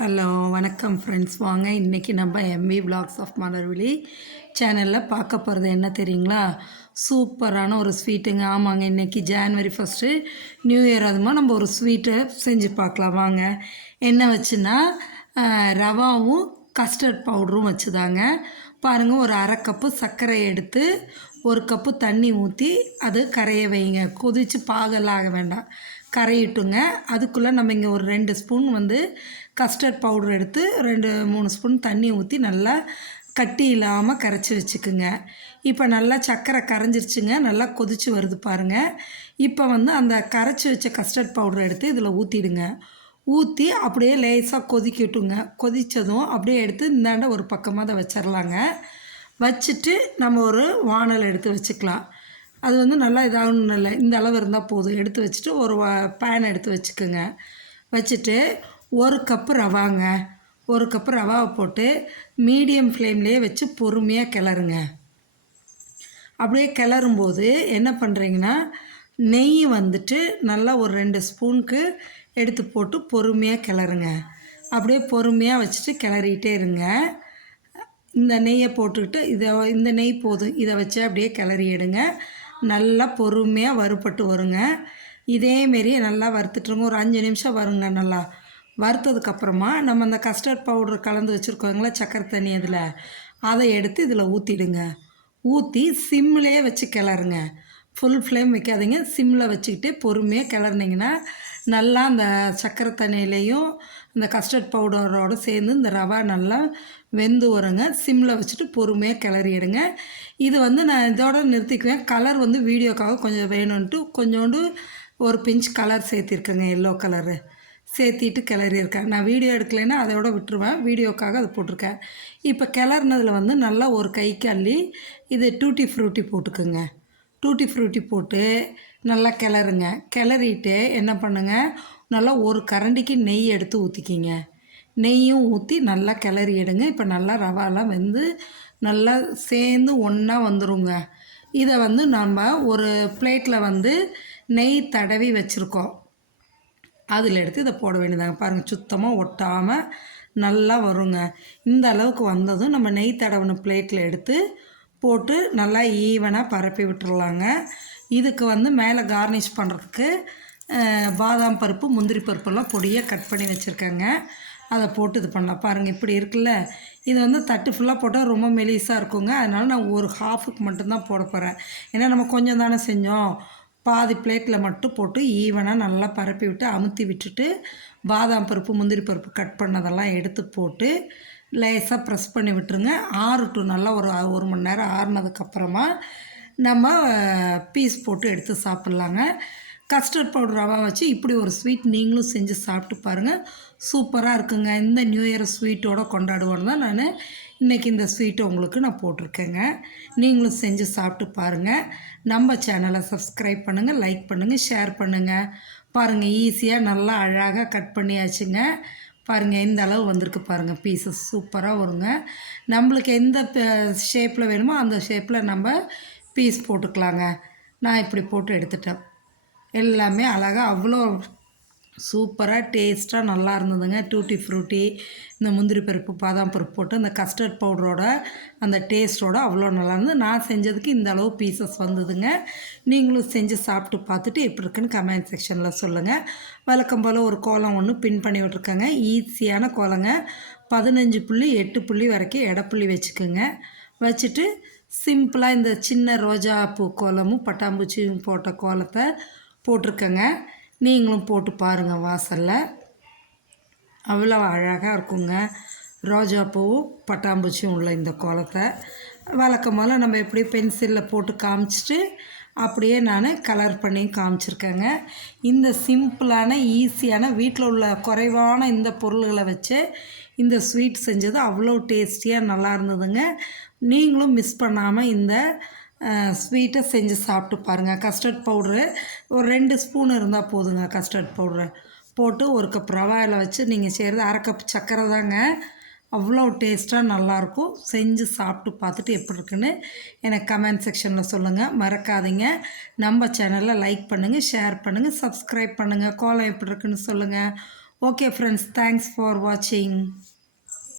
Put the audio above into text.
Hello வணக்கம் friends. வாங்க இன்றைக்கி நம்ம எம்வி விலாக்ஸ் ஆஃப் மலர்விழி சேனலில் பார்க்க போகிறது என்ன தெரியுங்களா? சூப்பரான ஒரு ஸ்வீட்டுங்க. ஆமாங்க, இன்றைக்கி ஜான்வரி 1 நியூ இயர். அதுமா நம்ம ஒரு ஸ்வீட்டை செஞ்சு பார்க்கலாம் வாங்க. என்ன வச்சுன்னா ரவாவும் கஸ்டர்ட் பவுடரும் வச்சுதாங்க. பாருங்கள், ஒரு அரை கப்பு சர்க்கரை எடுத்து ஒரு கப்பு தண்ணி ஊற்றி அது கரைய வைங்க. கொதித்து பாகலாக வேண்டாம், கரையிட்டுங்க. அதுக்குள்ளே நம்ம இங்கே ஒரு 2 ஸ்பூன் கஸ்டர்ட் பவுடர் எடுத்து 2-3 ஸ்பூன் தண்ணி ஊற்றி நல்லா கட்டி இல்லாமல் கரைச்சி வச்சுக்குங்க. இப்போ நல்லா சர்க்கரை கரைஞ்சிருச்சுங்க, நல்லா கொதித்து வருது பாருங்கள். இப்போ அந்த கரைச்சி வச்ச கஸ்டர்ட் பவுடர் எடுத்து இதில் ஊற்றிடுங்க. ஊற்றி அப்படியே லேசாக கொதிக்கட்டுங்க. கொதித்ததும் அப்படியே எடுத்து இந்தாண்ட ஒரு பக்கமாக அதை வச்சிடலாங்க. வச்சுட்டு நம்ம ஒரு வானல் எடுத்து வச்சுக்கலாம். அது நல்லா இதாகணும், இல்லை இந்த அளவு இருந்தால் போதும். எடுத்து வச்சுட்டு ஒரு பேன் எடுத்து வச்சுக்கோங்க. வச்சுட்டு ஒரு கப்பு ரவாங்க, ஒரு கப்பு ரவாவை போட்டு மீடியம் ஃப்ளேம்லேயே வச்சு பொறுமையாக கிளறுங்க. அப்படியே கிளறும்போது என்ன பண்ணுறீங்கன்னா, நெய் நல்லா ஒரு 2 ஸ்பூனுக்கு எடுத்து போட்டு பொறுமையாக கிளறுங்க. அப்படியே பொறுமையாக வச்சுட்டு கிளறிட்டே இருங்க. இந்த நெய்யை போட்டுக்கிட்டு இந்த நெய் போதும், இதை வச்சு அப்படியே கிளறி எடுங்க. நல்லா பொறுமையாக வறுபட்டு வருங்க. இதேமாரி நல்லா வறுத்துட்டுருங்க. ஒரு 5 நிமிஷம் வருங்க. நல்லா வறுத்ததுக்கப்புறமா நம்ம அந்த கஸ்டர்ட் பவுடர் கலந்து வச்சுருக்கோங்களா, சக்கரை தண்ணி, அதை எடுத்து இதில் ஊற்றிடுங்க. ஊற்றி சிம்லேயே வச்சு கிளறுங்க. ஃபுல் ஃப்ளேம் வைக்காதீங்க, சிம்மில் வச்சுக்கிட்டே பொறுமையாக கிளறினீங்கன்னா நல்லா அந்த சக்கரை தண்ணியிலையும் இந்த கஸ்டர்ட் பவுடரோடு சேர்ந்து இந்த ரவா நல்லா வெந்து வருங்க. சிம்மில் வச்சுட்டு பொறுமையாக கிளறிடுங்க. இது நான் இதோட நிறுத்திக்குவேன். கலர் வீடியோக்காக கொஞ்சம் வேணும்ன்ட்டு கொஞ்சோண்டு ஒரு பிஞ்ச் கலர் சேர்த்திருக்கேங்க, எல்லோ கலரு சேர்த்திட்டு கிளறியிருக்கேன். நான் வீடியோ எடுக்கலைன்னா அதோட விட்டுருவேன், வீடியோக்காக அது போட்டிருக்கேன். இப்போ கிளறினதில் நல்லா ஒரு கைக்கு அள்ளி இது டூட்டி ஃப்ரூட்டி போட்டுக்குங்க. டூட்டி ஃப்ரூட்டி போட்டு நல்லா கிளறுங்க. கிளறிட்டு என்ன பண்ணுங்கள், நல்லா ஒரு கரண்டிக்கு நெய் எடுத்து ஊற்றிக்கிங்க. நெய்யும் ஊற்றி நல்லா கிளறி எடுங்க. இப்போ நல்லா ரவாலாம் நல்லா சேர்ந்து ஒன்றா வந்துடுங்க. இதை நம்ம ஒரு பிளேட்டில் நெய் தடவி வச்சுருக்கோம், அதில் எடுத்து இதை போட வேண்டியதாங்க. பாருங்கள், சுத்தமாக ஒட்டாமல் நல்லா வருங்க. இந்த அளவுக்கு வந்ததும் நம்ம நெய் தடவின பிளேட்டில் எடுத்து போட்டு நல்லா ஈவனாக பரப்பி விட்டுறலாங்க. இதுக்கு மேலே கார்னிஷ் பண்ணுறதுக்கு பாதாம் பருப்பு, முந்திரி பருப்பெல்லாம் பொடியாக கட் பண்ணி வச்சுருக்கேங்க. அதை போட்டு இது பண்ணலாம். பாருங்கள், இப்படி இருக்குல்ல. இது தட்டு ஃபுல்லாக போட்டால் ரொம்ப மெலிசாக இருக்குங்க. அதனால் நான் ஒரு ஹாஃபுக்கு மட்டும்தான் போட போகிறேன். ஏன்னா நம்ம கொஞ்சம் தானே செஞ்சோம். பாதி பிளேட்டில் மட்டும் போட்டு ஈவனாக நல்லா பரப்பி விட்டு அமுத்தி விட்டுட்டு பாதாம் பருப்பு, முந்திரி பருப்பு கட் பண்ணதெல்லாம் எடுத்து போட்டு லேசாக ப்ரெஸ் பண்ணி விட்டுருங்க. ஆறட்டும், நல்லா ஒரு மணி நேரம் ஆறுனதுக்கப்புறமா நம்ம பீஸ் போட்டு எடுத்து சாப்பிட்லாங்க. கஸ்டர்ட் பவுடர் ரவா வச்சு இப்படி ஒரு ஸ்வீட் நீங்களும் செஞ்சு சாப்பிட்டு பாருங்கள். சூப்பராக இருக்குங்க. இந்த நியூ இயர் ஸ்வீட்டோடு கொண்டாடுவோன்னு தான் நான் இன்றைக்கி இந்த ஸ்வீட்டை உங்களுக்கு நான் போட்டிருக்கேங்க. நீங்களும் செஞ்சு சாப்பிட்டு பாருங்கள். நம்ம சேனலை சப்ஸ்கிரைப் பண்ணுங்கள், லைக் பண்ணுங்கள், ஷேர் பண்ணுங்கள். பாருங்கள், ஈஸியாக நல்லா அழகாக கட் பண்ணியாச்சுங்க. பாருங்கள், எந்த அளவு வந்திருக்கு பாருங்கள். பீசஸ் சூப்பராக வருங்க. நம்மளுக்கு எந்த ஷேப்பில் வேணுமோ அந்த ஷேப்பில் நம்ம பீஸ் போட்டுக்கலாங்க. நான் இப்படி போட்டு எடுத்துட்டேன். எல்லாமே அழகாக அவ்வளோ சூப்பராக டேஸ்ட்டாக நல்லா இருந்ததுங்க. டூட்டி ஃப்ரூட்டி, இந்த முந்திரி பருப்பு, பாதாம் பருப்பு போட்டு அந்த கஸ்டர்ட் பவுடரோட அந்த டேஸ்ட்டோடு அவ்வளோ நல்லா இருந்தது. நான் செஞ்சதுக்கு இந்த அளவு பீசஸ் வந்ததுங்க. நீங்களும் செஞ்சு சாப்பிட்டு பார்த்துட்டு எப்படி இருக்குன்னு கமெண்ட் செக்ஷனில் சொல்லுங்கள். வழக்கம் போல் ஒரு கோலம் ஒன்று பின் பண்ணி விட்ருக்கேங்க. ஈஸியான கோலங்க. 15 புள்ளி 8 புள்ளி வரைக்கும் எடைப்புள்ளி வச்சுக்கோங்க. வச்சுட்டு சிம்பிளாக இந்த சின்ன ரோஜா பூ கோலமும் பட்டாம்பூச்சியும் போட்ட கோலத்தை போட்டிருக்கேங்க. நீங்களும் போட்டு பாருங்கள். வாசலில் அவ்வளோ அழகாக இருக்குங்க. ரோஜா பூவும் பட்டாம்பூச்சியும் உள்ள இந்த கோலத்தை வழக்கம் போல் நம்ம எப்படி பென்சிலில் போட்டு காமிச்சிட்டு அப்படியே நான் கலர் பண்ணி காமிச்சிருக்கேங்க. இந்த சிம்பிளான ஈஸியான வீட்டில் உள்ள குறைவான இந்த பொருள்களை வச்சு இந்த ஸ்வீட் செஞ்சது அவ்வளோ டேஸ்டியாக நல்லா இருந்ததுங்க. நீங்களும் மிஸ் பண்ணாமல் இந்த ஸ்வீட்டை செஞ்சு சாப்பிட்டு பாருங்கள். கஸ்டர்ட் பவுட்ரு ஒரு 2 ஸ்பூன் இருந்தால் போதுங்க. கஸ்டர்ட் பவுட்ரு போட்டு ஒரு கப் ரவாயில் வச்சு நீங்கள் செய்கிறது அரை கப் சர்க்கரை தாங்க. அவ்வளோ டேஸ்ட்டாக நல்லாயிருக்கும். செஞ்சு சாப்பிட்டு பார்த்துட்டு எப்படி இருக்குன்னு எனக்கு கமெண்ட் செக்ஷனில் சொல்லுங்கள். மறக்காதீங்க, நம்ம சேனலில் லைக் பண்ணுங்கள், ஷேர் பண்ணுங்கள், சப்ஸ்கிரைப் பண்ணுங்கள். கோலம் எப்படி இருக்குன்னு சொல்லுங்கள். ஓகே ஃப்ரெண்ட்ஸ், தேங்க்ஸ் ஃபார் வாட்சிங்.